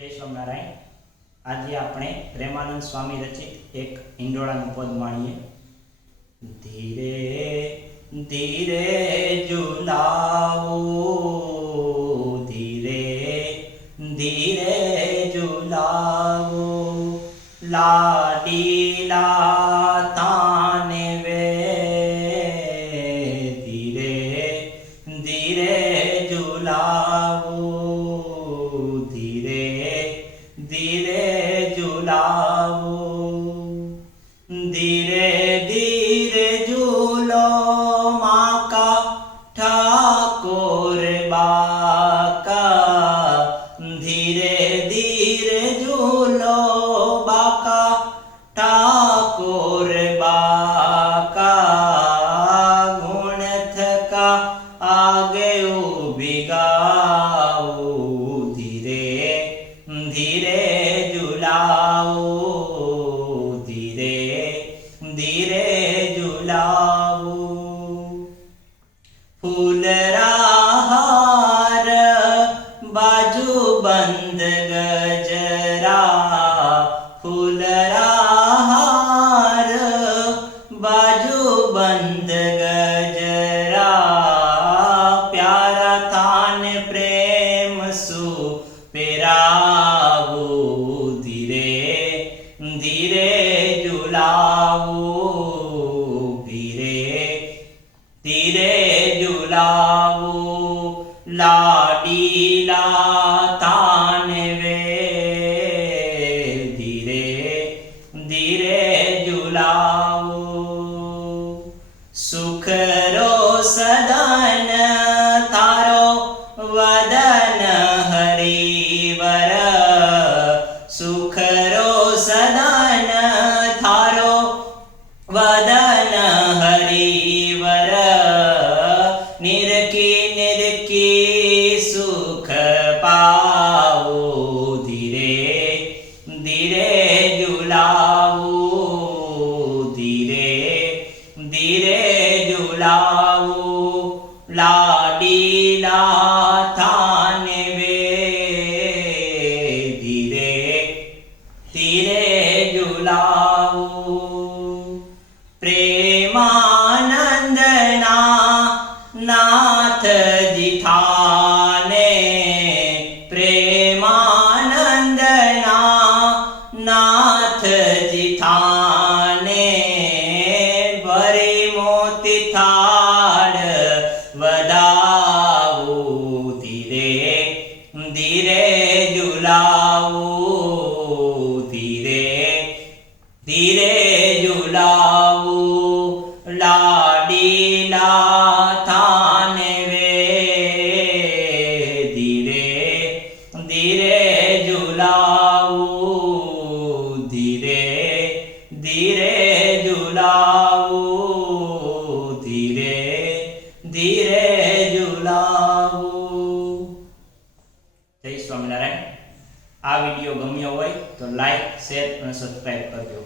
જય સ્વામિનારાયણ। આજે આપણે પ્રેમાનંદ સ્વામી રચિત એક હિંડોળાનું પદ માણીએ। ધીરે ધીરે ઝુલાવો, ધીરે ધીરે ઝુલાવો, લાડીલા તાને વે, ધીરે ધીરે ઝુલાવો, ધીરે ધીરે ઝુલાવો, ધીરે ધીરે ઝૂલો માકા ઠાકોર બાકા, ધીરે ધીરે ઝૂલો બાકા ઠાકોર બાકા, ગુણ થકા આગે ઉભી ગાઓ, ધીરે ધીરે ઝુલાવો, ધીરે ધીરે ઝુલાવો, ફૂલરાહાર બાજુ બંધ ગજરા, ફૂલરાહાર બાજુ બંધ ગજરા, પ્યારા થાન પ્રેમ સુ પેરાવો, ધીરે ધીરે ઝુલાવો, ધીરે ધીરે ઝુલાવો, લાડીલા તાને વે, ધીરે ધીરે ઝુલાવો, સુખરો સદન તારો વદન હરિવર, સુખરો સદન થારો વદન હરિવર, નિરખી નિરખી સુખ પાવો, ધીરે ધીરે ઝુલાવો, ધીરે ધીરે ઝુલાવો, લાડીલા થાને વે, ધીરે ધીરે ઝુલાવો, પ્રેમાનંદના નાથજી થાને, પ્રેમાનંદના નાથજી થાને, ભરી મોતી થાળ વધાવો, ધીરે ધીરે ઝુલાવો, ધીરે ધીરે ઝુલાવો, લાડીલા થાને વે, ધીરે ધીરે ઝુલાવો, ધીરે ધીરે ઝુલાવો, ધીરે ધીરે ઝુલાવો। જય સ્વામિનારાયણ। આ વિડીયો ગમ્યો હોય તો લાઈક, શેર અને સબસ્ક્રાઈબ કરજો।